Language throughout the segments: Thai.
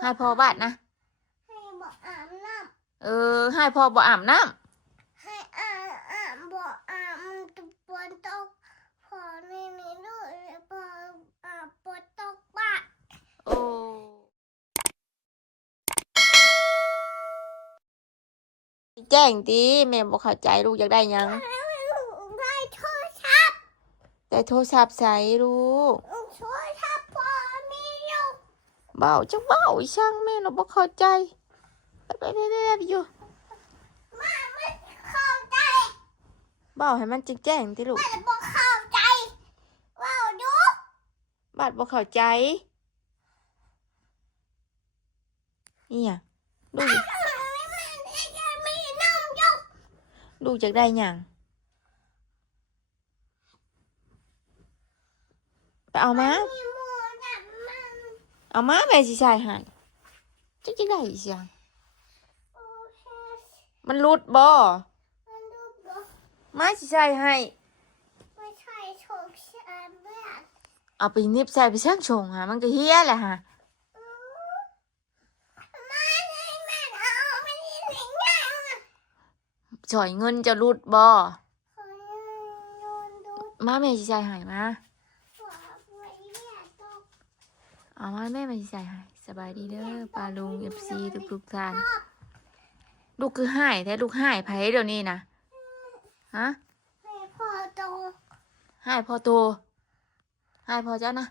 ให้พ่อบาดนะให้บ่อาบน้ให้พ่อบ่อาบน้ำให้อาบบ่อาบมันจะปวดตกพอนี่นี่ด้วยพออาบปวดตกบ้าำโอ้แจ้งตีแม่บ่เข้าใจลูกอยากได้หยังได้โทรศัพท์แต่โทรศัพท์ใส่ลูกโทรศัพท์พอมีอยู่เบาจังเบาอีช่างแม่เราบ่เข้าใจไปอยู่มาไม่เข้าใจเบาให้มันแจ้งติลูกมันบ่เข้าใจว้าวดูบาดบ่เข้าใจนี่อ่ะลูกลูกอยากได้หยังไปเอามาแม่สิใส่ให้จักได้อีหยังมันหลุดบ่มาสิใส่ให้ไม่ใช่โชคชันเพื่อนเอาไปนิบใส่ไปช่างชงฮะมันก็เฮี้ยแหละฮะจ่อยเงินจะหลุดบ่มาแม่สิใส่ให้มาเอามาแม่สิใส่ให้สบายดีเด้อปาลุง FC ทุกท่านลูกคือหายแท้ลูกหายไผเดี๋ยวนี้นะฮะให้พ่อโตหายพ่อโตหายพ่อเจ้านะ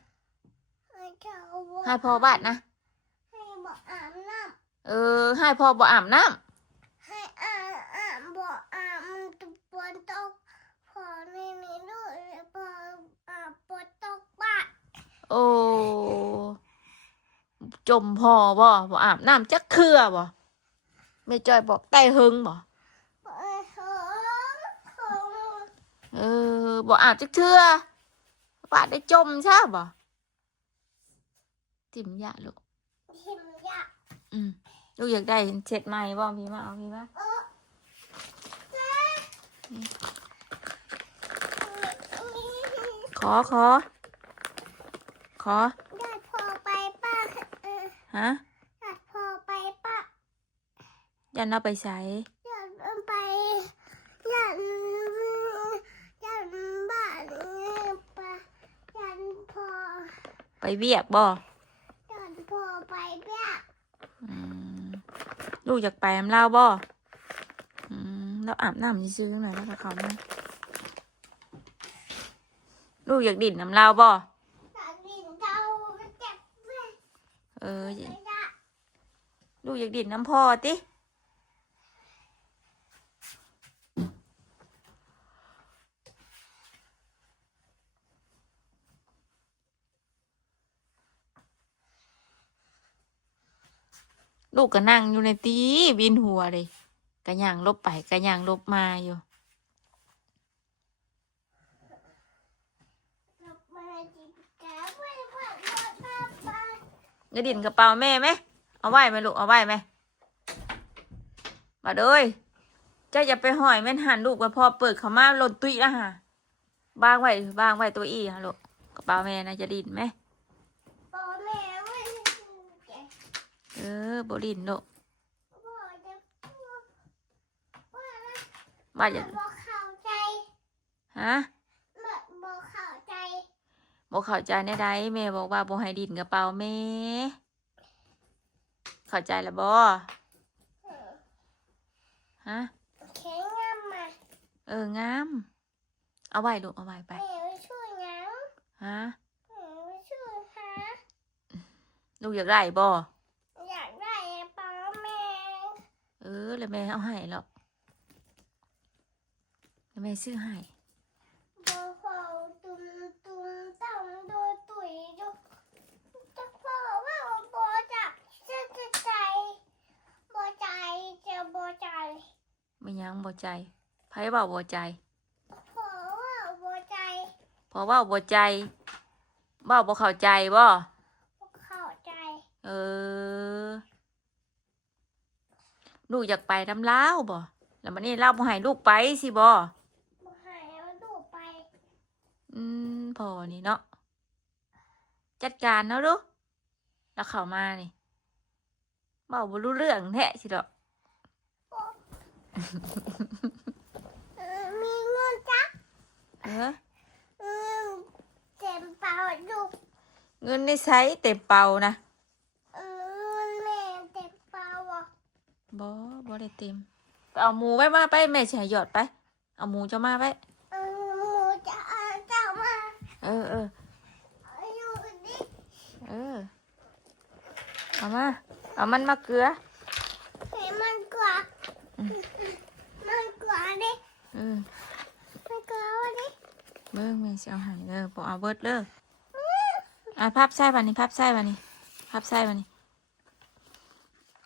หายพ่อบ้บาดนะให้บ่อาบน้หายพ่อบ่อาบน้ำให้อาบบ่อาบมันจะปวดตกพอนี่นี่ด้วยพออาบปวดตกบ้าโอ้จมพ่อบ่อาบน้ำจักเคือบ่แม่จอยบอกใต้หึงบ่บ่อาบจักเทื่อบาดได้จมใช่บ่ติ่มยะลูกทิมยะลูกอยากได้เช็ดใหม่บ่พี่มาเอาพี่มาขอญาติพอไปป้าฮะญาติพอไปป้ายันเอาไปใส่ญาติไปญาติบ้านป้าญาติพอไปเวียกบ่ญาติพอไปเวียกลูกอยากไปน้ำเล่าบ่แล้วอาบน้ำซื้อหน่อยแล้วก็เขามาลูกอยากดิ่นน้ำเล่าบ่ลูกอยากดิ่นน้ำพ่อติลูกก็นั่งอยู่ในตีบินหัวเลยกระย่างลบไปกระย่างลบมาอยู่จะดิ่นกระเป๋าแม่ไหมเอาไว้ไหมลูกเอาไว้ไหมมาเลยเจ้าอย่าไปห่อยแม่นหันลูกไปพอเปิดเขามาหล่นตุ้ยแล้วฮะบางไว้ตัวอีฮะลูกกระเป๋าแม่นะจะดิ่นไหมบดิ่นลูกบ้าจะฮะบ่เข้าใจในใดแม่บอกว่าบ่ให้ดิ่นกระเป๋าแม่เข้าใจแล้วบ่ฮะแข็งงามมางามเอาไว้ลูกเอาไว้ไปไม่ช่วยงามฮะไม่ช่วยหาลูกอยากได้บ่อยากได้ป้าแม่แล้วแม่เอาให้แล้วแม่ซื้อให้บ่เฝ้าตุ้มต้องโดนตุ๋ยอยู่จะเฝ้าว่าบ่จับจะใจบ่ใจจะบ่ใจไม่ยังบ่ใจไผเว้าบ่ใจเพราะว่าบ่ใจเพราะว่าบ่ใจเว้าบ่เข้าใจบ่เข้าใจลูกอยากไปน้ำลาวบ่แล้วมันนี่เล่าบ่ให้ลูกไปสิบ่ให้ลูกไปพอนี่เนาะจัดการเนาะลูกแล้วเข้ามานี่ เว้าบ่รู้เรื่องแท้สิดอก มีเงินจัก เออ เต็มเป่าดู เงินในใช้เต็มเป่านะ เงินแม่เต็มเป่าอ่ะ บ่ได้เต็มไปเอาหมูไว้มาไปแม่สิให้หยอดไปเอาหมูเจ้ามาไป หมูจะเอาเจ้ามา เออ อยู่ดิ เอามาเอามันมาเกลือ ให้มันกว่ามันกว่าดิ เออ มันกว่าดิ เบิ่งแม่สิเอาให้เด้อบ่เอาเบิดเด้ออ่ะพับใส่บัดนี้พับใส่บัดนี้พับใส่บัดนี้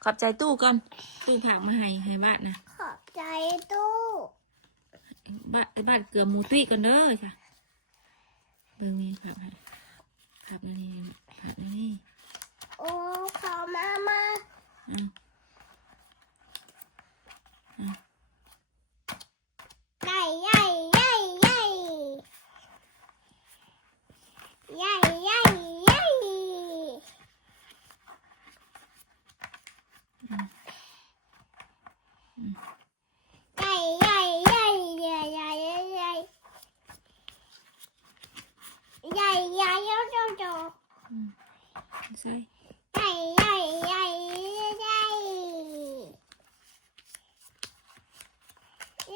ขอบใจตู้ก่อนตู้ผักมาให้บ้านนะ ขอบใจตู้ บ้านเกลือหมูตุ้ยก่อนเด้อจ้ะเบิ่งนี่ผักให้ผักนี่ผักนี่ โอ้ขอมา เอา ใหญ่ใหญ่ใหญ่ใหญ่ใหญ่ใหญ่ใหญ่ใหญ่ใหญ่ใหญ่ใหญ่ใหญ่ใหญ่ใหญ่ใหญ่ใหญ่โจโจ ใส่ ใหญ่ใหญ่ใหญ่ใหญ่ให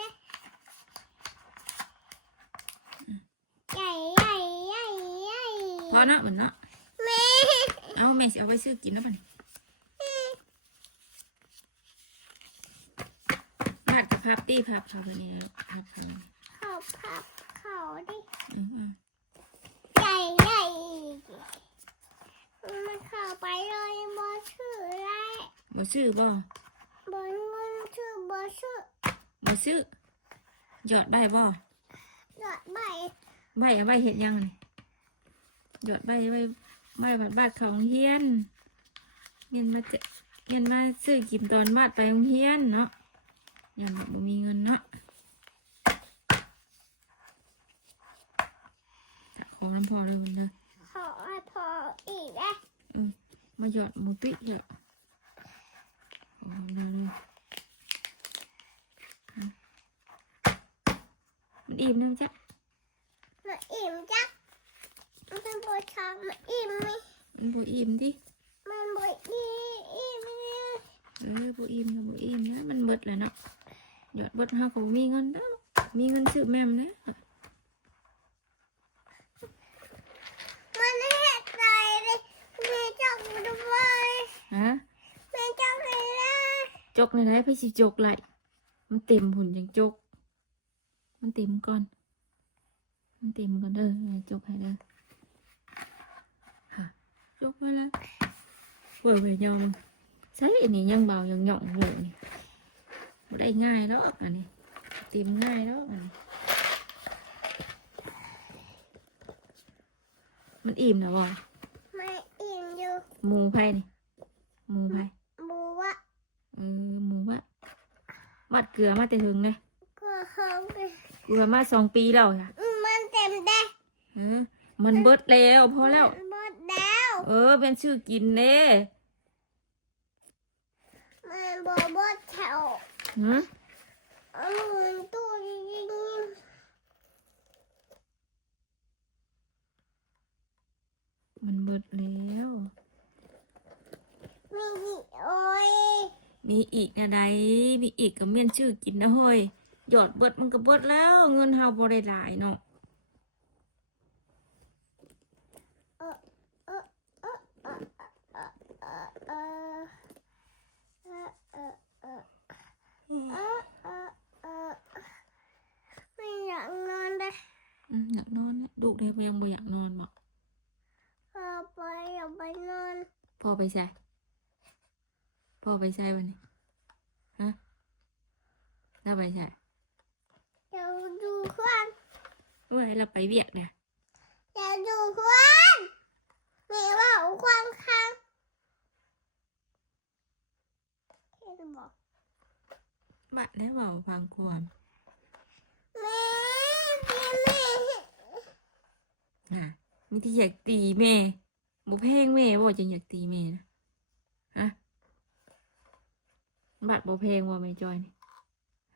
ญ่ใหญ่ใหญ่ใหญ่ พอเนาะเหมือนเนาะ แม่ เอาแม่สิเอาไว้ซื้อกินแล้วบัดนี้บ้านกับพับตี้พับบัดนี้พับลง เขาพับเขาดิ อือ ใหญ่ใหญ่มันเข้าไปเลยบอชื่อไร บ่ซื้อบ่ บอเงินชื่อบอชื่อ บ่ซื้อหยอดได้บ่ หยอดใบ ใบเอาไว้เฮ็ดยังนี่หยอดใบผัดบาดเขาโรงเรียนเงินมาซื้อกินตอนบาดไปโรงเรียนเนาะยันบ่มีเงินเนาะถ้าขอน้ำพอเลยมันเด้อ ขอให้พออีกได้ มาหยอดหมูปิ้หยอดขอน้ำเลยมันอิ่มนะจ๊ะ มาอิ่มจักมันเป็นบอชามาอิ่มไหม มันบ่อิ่มดิ มันบออิ่มอิ่ม บ่อิ่มก็บ่อิ่มนะมันเบิดแล้วเนาะหยอดเบิดเฮาก็บ่มีเงินเด้อมีเงินซื้อแม่มนะ มันเห็ดใจเลยแม่จับด้วย ฮะ แม่จับเลยนะ จกในไหนพี่สิจกไหลมันเต็มหุ่นยังจก มันเต็มก่อนเด้อจกให้เด้อฮะจกไปแล้วเว้ยยอมใช่อันนี้ยังเบายังหย่องโหนี่บ่ได้ง่ายแล้วอันนี้เต็มง่ายแล้วอันนี้มันอิ่มนะบ่ ไม่อิ่มอยู่ หมูไผ่นี่หมูไผ่ บัว หมูวัดเกลือมาแต่ถึงเลย ก็เขาไป เกลือมา2 ปีแล้วค่ะ มันเต็มได้ มันเบิดแล้วพอแล้ว หมดแล้ว เป็นชื่อกินเน่ มันบดแถว หือ เอามือตู้ยิง มันเบิดแล้ว มีโอ้ย มีอีกนะใดมีอีกก็เมียนชื่อกินนะเฮ้ยหยอดเบิดมันก็เบิดแล้ว เงินเฮาบ่ได้หลายเนาะ ไม่อยากนอนเลย อยากนอนนะลูกเดียวยังบ่อยากนอนบอก พอไปอยากไปนอน พ่อไปใส่วันนี้ฮะเราไปใส่ เดี๋ยวดูควัน เมื่อไหร่เราไปเวียกเนี่ย เดี๋ยวดูควันมีว่าควันค้างเห็นบอก บัดแล้วเบาฟังก่อน แม่ มีที่อยากตีแม่บ่แพงแม่บ่จะอยากตีแม่นะฮะ บาทบ่เพลงบ่แม่จอยนี่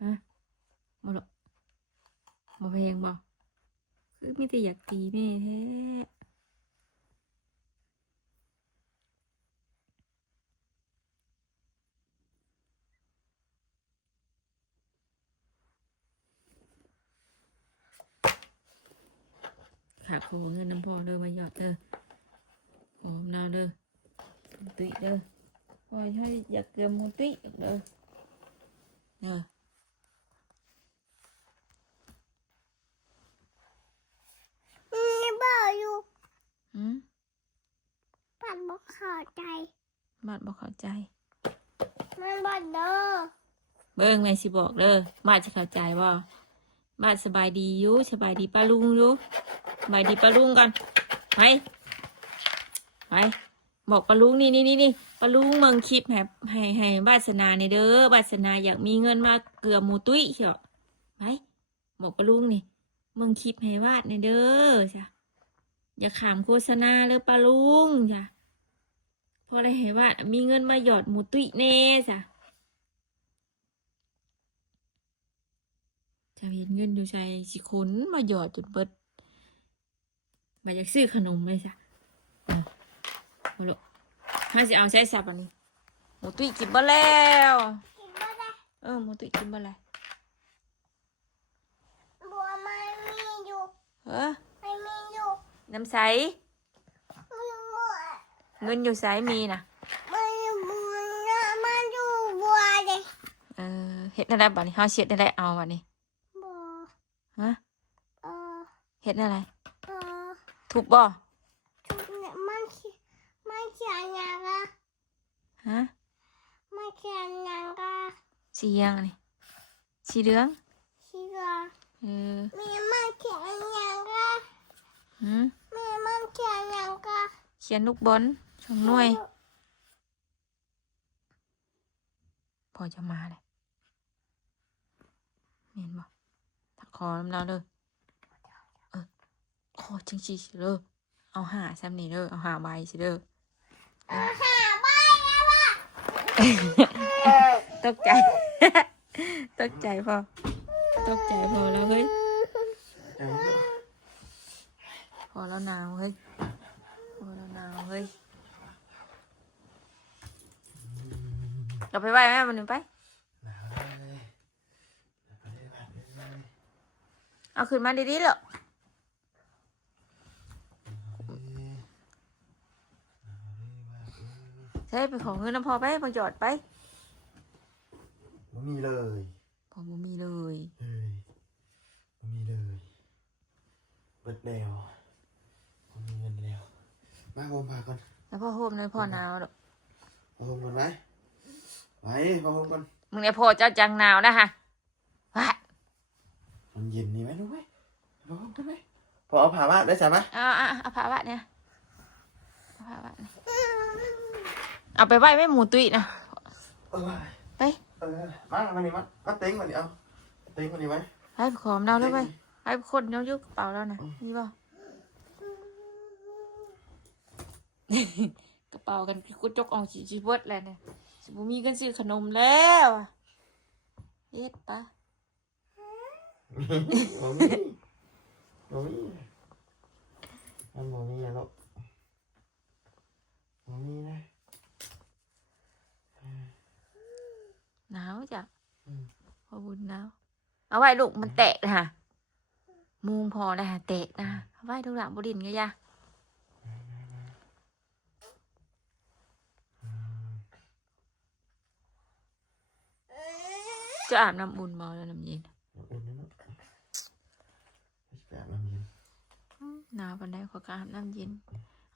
ฮะบ่หรอกบ่เพลงบ่คือมีแต่อยากตีแม่แท้ขาขอเงินน้ำพ่อเด้อมาหยอดเด้อขอมาวเด้อตุ้ยเด้อพ่อให้อยากเกลือมูตุ้ยเด้อเด้อ นี่บอกอยู่ อืม ปัดบอกเข้าใจ บาทบอกเข้าใจ มันบอกเด้อ เบิ่งแม่สิบอกเด้อบาทจะเข้าใจบ่บาทสบายดีอยู่สบายดีป้าลุงอยู่สบายดีป้าลุงก่อนไปไปบอกป้าลุงนี่ป้าลุงเมืองคลิปให้บาสนาเนี่ยเด้อบาสนาอยากมีเงินมาเกลือหมูตุ้ยเชียวไปบอกป้าลุงนี่เมืองคลิปให้วาดเนี่ยเด้อจ้ะอย่าขามโฆษณาเลยป้าลุงจ้ะพอได้ให้วาดมีเงินมาหยอดหมูตุ้ยแน่จ้ะจะเห็นเงินอยู่ใส่สิขนมาหยอดจนเบิดมาอยากซื้อขนมเลยจ้ะเอาลูกถ้าจะเอาใช้สับอันนี้หมูตุ้ยกินบ่แล้ว กินบ่ได้ หมูตุ้ยกินบ่แล้ว บัวไม่มีอยู่ ไม่มีอยู่ น้ำใส ไม่บัว เงินอยู่ใสมีนะ ไม่บัวมันอยู่บัวเลย เฮ็ดอะไรบัดนี้เฮาเช็ดได้เอาบัดนี้ บัว ฮะ เออ เฮ็ดอะไร เออ ถูกบ่ ชุดเนี่ยมันเขียนยังกะ ฮะ มันเขียนยังกะ สียังอันนี้สีเหลือง เชื่อ เออ มีมันเขียนยังกะ หืม มีมันเขียนยังกะ เขียนลูกบอลสองหน่วยพอจะมาเลยเห็นบ่ถ้าขอน้ำเราเด้อขอจังสิเด้อเอาหาซ้ำนี่เด้อเอาหาใบสิเด้อ หาใบแล้วว่ะ ตกใจ ตกใจพอตกใจพอแล้วเฮ้ยพอแล้วหนาวเฮ้ยพอแล้วหนาวเฮ้ยเราไปไหว้แม่มันหนึ่งไปเอาขึ้นมาดีๆเหรอใช่ไปขอเงินน้ำพอไปมาหยอดไป ไม่มีเลย พอบ่มีเลย เฮ้ยไม่มีเลยเบิดแล้วไม่มีเงินแล้ว มาโฮมพาก่อน แล้วพ่อโฮมเลยพ่อหนาวหรอก พาโฮมก่อนไหมไปพาโฮมก่อน มึงเนี่ยพ่อเจ้าจังหนาวนะฮะว้า มันเย็นนี่ไหมลูกไหมพาโฮมได้ไหมพอเอาผ้ามาได้ใช่ไหม เอาผ้าวัดเนี่ยเอาผ้าวัดเนี่ยเอาไปไหว้แม่หมูตุ้ยนะ เออ ไป มาวันนี้มาเต็งวันนี้เอาเต็งวันนี้ไหม ไปขอมเราด้วยไปไปคนเนายุกกระเป๋าแล้วนะนี่ป่ะ กระเป๋ากันกุจกออกจีบดแล้วเนี่ยสิบุมีกันซื้อขนมแล้วอะเฮ็ดปะ บ่มีบ่มีมันบ่มีอะลูกบ่มีนะ หนาวจ้ะพอบุญหนาวเอาไว้ลูกมันแตกนะฮะมุงพอนะฮะแตกนะเอาไว้ทุกหลังบดินไงยะจะอาบน้ำอุ่นมาแล้วน้ำเย็น อุ่นนะลูกแบบน้ำเย็น หนาวปันไดขอการอาบน้ำเย็น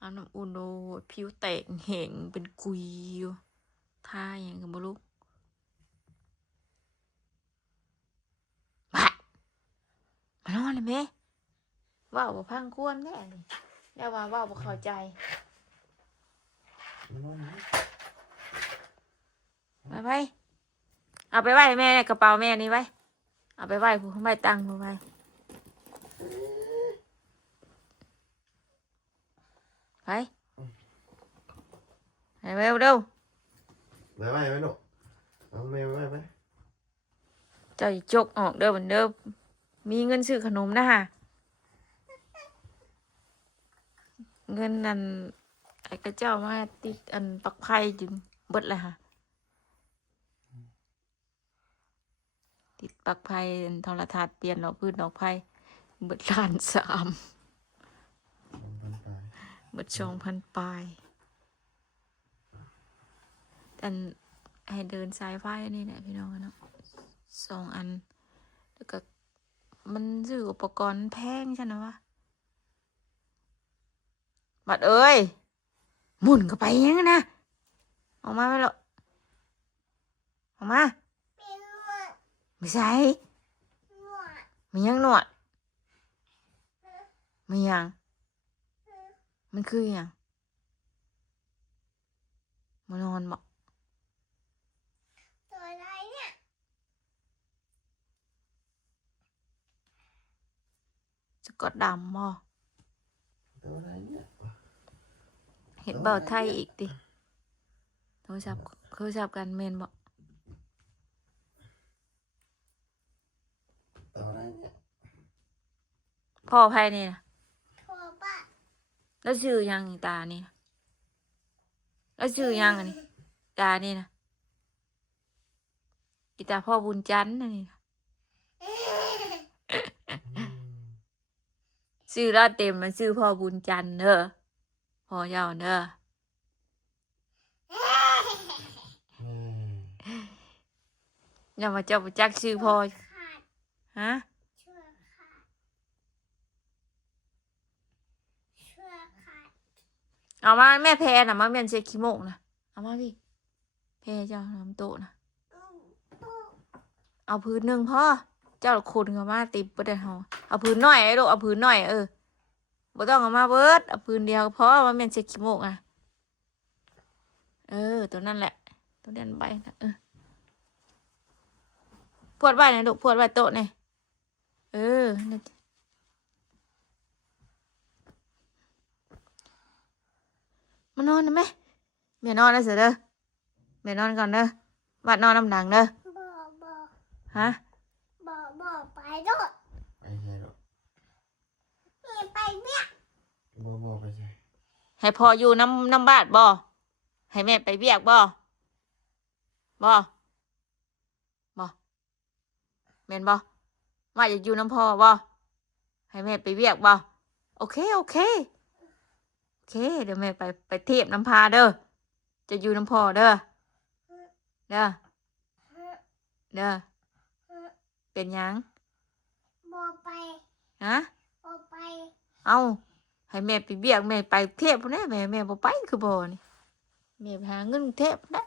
อาบน้ำอุ่นโดดผิวแตกแห้งเป็นกุยอยู่ท่าอย่างกับบุลุกมานอนเลยแม่ว่าวบ่พังควมแน่เลยอย่าว่าว่าวบ่เข้าใจ มานอนนะ ไปเอาไปไหว้แม่ในกระเป๋าแม่นี่ไว้เอาไปไหว้ผู้ไหว้ตังค์ผู้ไหว้ไปไปเร็วเร็ว ไปไหมลูกไป เอาแม่ไว้ไหม เจ้าอย่าจกออกเด้อบันเด้อมีเงินซื้อขนมนะฮะเงินนั่นไอ้กระเจ้ามาติดอันปลักไพ่จึงเบิดเลยค่ะติดปลักไพ่โทรทัศน์เปลี่ยนหลอกพื้นดอกไพ่เบิดล้านสาม มันไป เบิด2,000ปลายอันให้เดินสายไฟนี่แหละพี่น้องเนาะ2 อันแล้วก็มันซื้ออุปกรณ์แพงใช่ไหมวะบัดเอ้ยหมุนก็ไปยังนะออกมาไม่หรอกออกมา เป็นหนวด ไม่ใช่ หนวด มันยังหนวดมันยังมันคือหยังมานอนบอก ตัวอะไรเนี่ย จะกดดำบ่ ตัวอะไรเนี่ย เห็นเบาไทยอีกดิโทรศัพท์กันเมนบอก ตัวอะไรเนี่ย พ่อไพ่นี่นะ โทรปะ แล้วชื่อยังอีตานี่นะแล้วชื่อยังอันนี้ตานี่นะอีตาพ่อบุญจันทร์นะนี่นะ อืม ชื่อราเต็มมันชื่อพ่อบุญจันทร์เด้อพ่อเจ้าเด้อ อืม อย่ามาเจ้าไปจักชื่อพ่อ ขาด ฮะ เชือกขาดเชือกขาด เอามาแม่แพรน่ะมาเมียนเช็คขี้โมกนะเอามาพี่แพรเจ้าน้ำโตะนะ ตู้ เอาพื้นหนึ่งพ่อเจ้าคนเขามาติบประเดี๋ยวเอาพื้นหน่อยไอ้ลูกเอาพื้นหน่อยบ่ต้องเอามาเบิดเอาพื้นเดียวพอมาเมียนเช็คขี้โมกอ่ะตัวนั่นแหละตัวเด่นใบนะพวดไว้นะลูกพวดไว้โต๊ะนี่นั่นมานอนนะแม่แม่นอนนะเสือเด้อแม่นอนก่อนเด้อวัดนอนน้ำดังเด้อ บ่ ฮะ บ่ไปด้วย ไปใช่หรอก นี่ไปเบี้ย บ่ไปใช่ ให้พ่ออยู่น้ำบ้านบ่ให้แม่ไปเวียกบ่แม่นบ่ว่าอยากอยู่น้ำพ่อบ่ให้แม่ไปเวียกบ่โอเคเดี๋ยวแม่ไปเทียบน้ำพาเด้อจะอยู่น้ำพ่อเด้อเด้อเป็นหยัง บ่ไป ฮะ บ่ไป เอาให้แม่ไปเวียกแม่ไปเทียบพุ่นแน่แม่บ่ไปคือบ่นี่แม่ไปหาเงินกรุงเทพนะ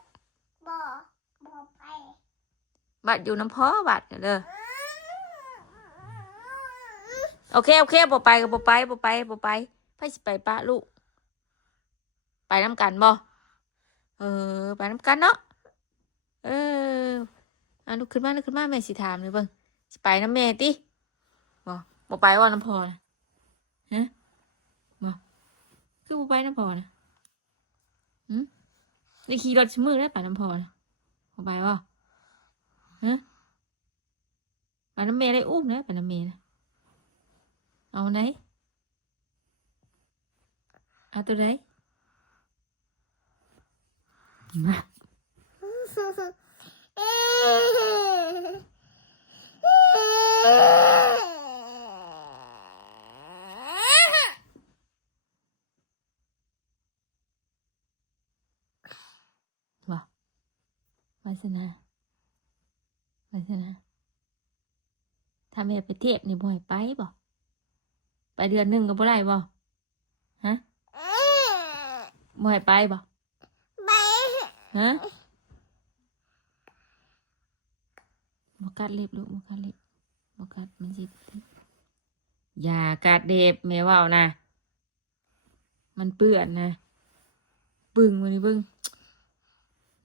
บ่ไป บัดอยู่น้ำพ่อบัดเด้อโอเคบ่ไปก็บ่ไปไปสิไปปะลูกไปน้ำกันบ่ไปน้ำกันเนาะลุกขึ้นมาแม่สิถามเลยเบิ่งสิไปน้ำแม่ติบ่ไปว่าน้ำพ่อนะฮะบ่คือบ่ไปน้ำพ่อนะได้ขี่รถชั่วมือได้ไปน้ำพ่อนะบ่ไปบ่ฮะไปน้ำแม่ได้อุ้มนะไปน้ำแม่นะเอาไหนเอาตัวไหนมา วาสนาถ้าแม่ไปเทียบนี่บ่ให้ไปบ่ไปเดือนหนึ่งก็บ่ได้บ่ฮะบ่ให้ไปบ่ ไป ฮะบ่กัดเล็บลูกบ่กัดเล็บบ่กัดมันสิอย่ากัดเล็บแม่เว้านะมันเปื้อนนะบึ้งวันนี้บึ้ง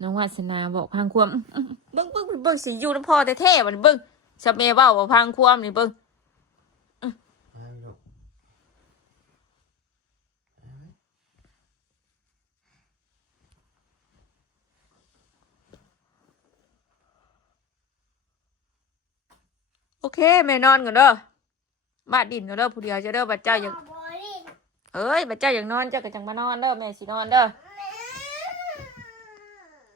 น้องวาสนาบอกพังความเบิ่งสิอยู่น้ำพ่อแท้ๆมันเบิ่งชะเมเว้าว่าพังความนี่เบิ่ง มาลูก เคแม่นอนก่อนเด้อบ้านดินก่อนเด้อผู้เดียวจะเด้อบัดเจ้าอยาก บอลิน เอ้ยบัดเจ้าอยากนอนเจ้าก็จังมานอนเด้อแม่สินอนเด้อ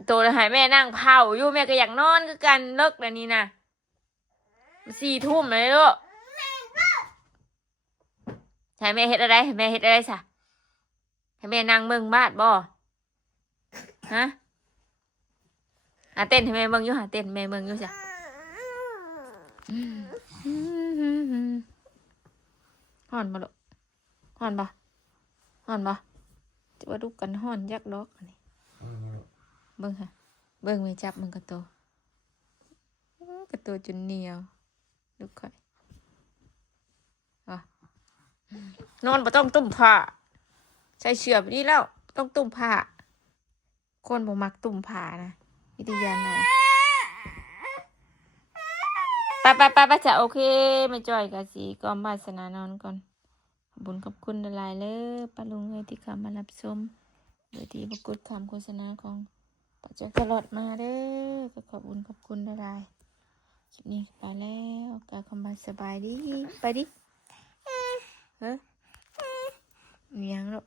โตแล้วให้แม่นั่งเผาอยู่แม่ก็อยากนอนคือกันเลิกแล้วนี่นะ4 ทุ่มเลยลูกให้แม่เฮ็ดอะไรให้แม่เฮ็ดอะไรซะให้แม่นั่งเบิ่งบ้านบ่ฮะหาเต้นให้แม่เบิ่งอยู่หาเต้นให้แม่เบิ่งอยู่จ้ะฮ้อนบ่ลูกฮ้อนบ่ฮ้อนบ่จะว่าลูกกันฮ้อนยักดอกอันนี้เบิ่งค่ะเบิ่งแม่จับมึงกระโตกระโตจนเหนียวลูกค่อยอ่ะนอนบ่ต้องตุ้มผ้าใส่เสื้อไปนี่แล้วต้องตุ้มผ้าคนบ่มักตุ้มผ้านะวิทยาเนาะไปจะโอเคไม่จ่อยกะสิก็มาสนานอนก่อนขอบคุญขอบคุณหลายๆเลยป้าลุงเลยที่เข้ามารับชมโดยที่บ่กดคำโฆษณาของป้าจ่อยตลอดมาเด้อก็ขอบคุณหลายๆคลิปนี้ไปแล้วกาคำบาสบายดีไปดิเฮ้ยมีหยังลูก